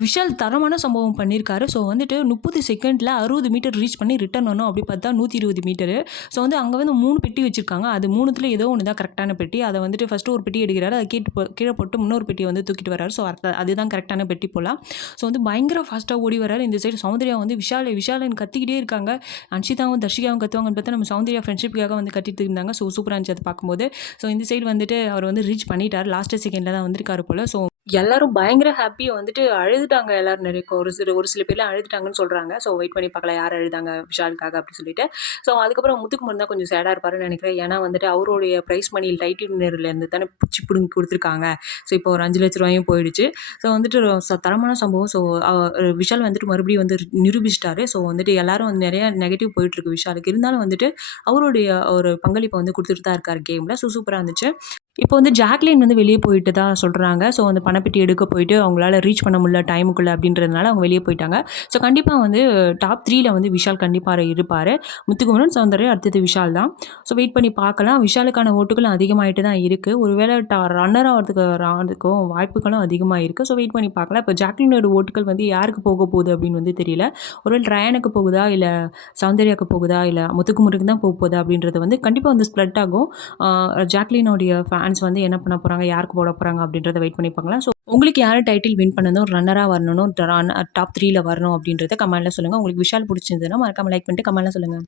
விஷால் தரமான சம்பவம் பண்ணியிருக்காரு ஸோ வந்துட்டு முப்பது செகண்டில் அறுபது மீட்டர் ரீச் பண்ணி ரிட்டர்ன் வரணும் அப்படி பார்த்தா நூற்றி இருபது மீட்டரு ஸோ வந்து அங்கே வந்து மூணு பெட்டி வச்சுருக்காங்க. அது மூணுத்தில் ஏதோ ஒன்று தான் கரெக்டான பெட்டி. அதை வந்துட்டு ஃபஸ்ட்டு ஒரு பெட்டி எடுக்கிறாரு. அதை கீழே போ கீழே போட்டு இன்னொரு பெட்டியை வந்து தூக்கிட்டு வராரு ஸோ அடுத்த அதுதான் கரெக்டான பெட்டி போலாம் ஸோ வந்து பயங்கர ஃபாஸ்ட்டாக ஓடி வராரு இந்த சைடு சௌந்தர்யா வந்து விஷால் விஷாலன் கத்திக்கிட்டே இருக்காங்க. அன்ஷிதாவும் தர்ஷிகாவும் கத்துவாங்கன்னு பார்த்தா நம்ம சௌந்தர்யா ஃப்ரெண்ட்ஷிப்புக்காக வந்து கட்டிட்டு இருந்தாங்க. ஸோ சூப்பராக இருந்துச்சு. அதை பார்க்கும்போது. ஸோ இந்த சைடு வந்துட்டு அவர் வந்து ரீச் பண்ணிட்டார். லாஸ்ட் செகண்டில் தான் வந்திருக்காரு போல். ஸோ எல்லாரும் பயங்கர ஹாப்பியாக வந்துட்டு அழுதுட்டாங்க எல்லாரும் நிறைய ஒரு சில ஒரு சில பேர்லாம் அழுதுட்டாங்கன்னு சொல்கிறாங்க ஸோ வெயிட் பண்ணி பார்க்கலாம் யார் அழுதாங்க விஷாலுக்காக அப்படி சொல்லிட்டு. ஸோ அதுக்கப்புறம் முத்துக்கு தான் கொஞ்சம் சேடாக இருப்பாருன்னு நினைக்கிறேன். ஏன்னா வந்துட்டு அவருடைய ப்ரைஸ் மணி டைட்டில் தானே பிடிச்சி பிடுங்கி கொடுத்துருக்காங்க. ஸோ இப்போ ஒரு அஞ்சு லட்ச ரூபாயும் போயிடுச்சு. ஸோ வந்துட்டு ச- தரமான சம்பவம். ஸோ விஷால் வந்துட்டு மறுபடியும் வந்து நிரூபிச்சிட்டாரு. ஸோ வந்துட்டு எல்லாரும் வந்து நிறைய நெகட்டிவ் போயிட்டுருக்கு விஷாலுக்கு. இருந்தாலும் வந்துட்டு அவருடைய ஒரு பங்களிப்பை வந்து கொடுத்துட்டு தான் இருக்கார் கேமில் ஸோ சூப்பராக இருந்துச்சு. இப்போ வந்து ஜாக்லின் வந்து வெளியே போயிட்டு தான் சொல்கிறாங்க ஸோ அந்த பணப்பெட்டி எடுக்க போயிட்டு அவங்களால ரீச் பண்ண முடியல டைமுக்குள்ளே அப்படின்றதுனால அவங்க வெளியே போயிட்டாங்க. ஸோ கண்டிப்பாக வந்து டாப் த்ரீல வந்து விஷால் கண்டிப்பாக இருப்பார். முத்துக்குமரன் சௌந்தர்யா அடுத்தது விஷால் தான். ஸோ வெயிட் பண்ணி பார்க்கலாம். விஷாலுக்கான ஓட்டுகளும் அதிகமாகிட்டு தான் இருக்குது ஒருவேளை டா ரன்னர் ஆகிறதுக்கு ஆகிறதுக்கும் வாய்ப்புகளும் அதிகமாக இருக்குது ஸோ வெயிட் பண்ணி பார்க்கலாம். இப்போ ஜாக்லினோட ஓட்டுகள் வந்து யாருக்கு போக போகுது அப்படின்னு வந்து தெரியல. ஒருவேளை ரயானுக்கு போகுதா? இல்லை சௌந்தர்யாவுக்கு போகுதா? இல்லை முத்துக்குமருக்கு தான் போக போகுதா அப்படின்றது வந்து கண்டிப்பாக வந்து ஸ்ப்ரெட் ஆகும். ஜாக்லினோடைய ஃபே ஃபேன்ஸ் வந்து என்ன பண்ண போகிறாங்க யாருக்கு போட போகிறாங்க அப்படின்றத வெயிட் பண்ணிப்பாங்களா ஸோ உங்களுக்கு யார் டைட்டில் வின் பண்ணணும் ரன்னராக வரணும் டாப் த்ரீயில் வரணும் அப்படின்றத கமெண்ட்டில் சொல்லுங்கள் உங்களுக்கு விஷால் பிடிச்சிருந்ததுன்னா மறக்காம லைக் பண்ணிட்டு கமெண்ட்டில் சொல்லுங்கள்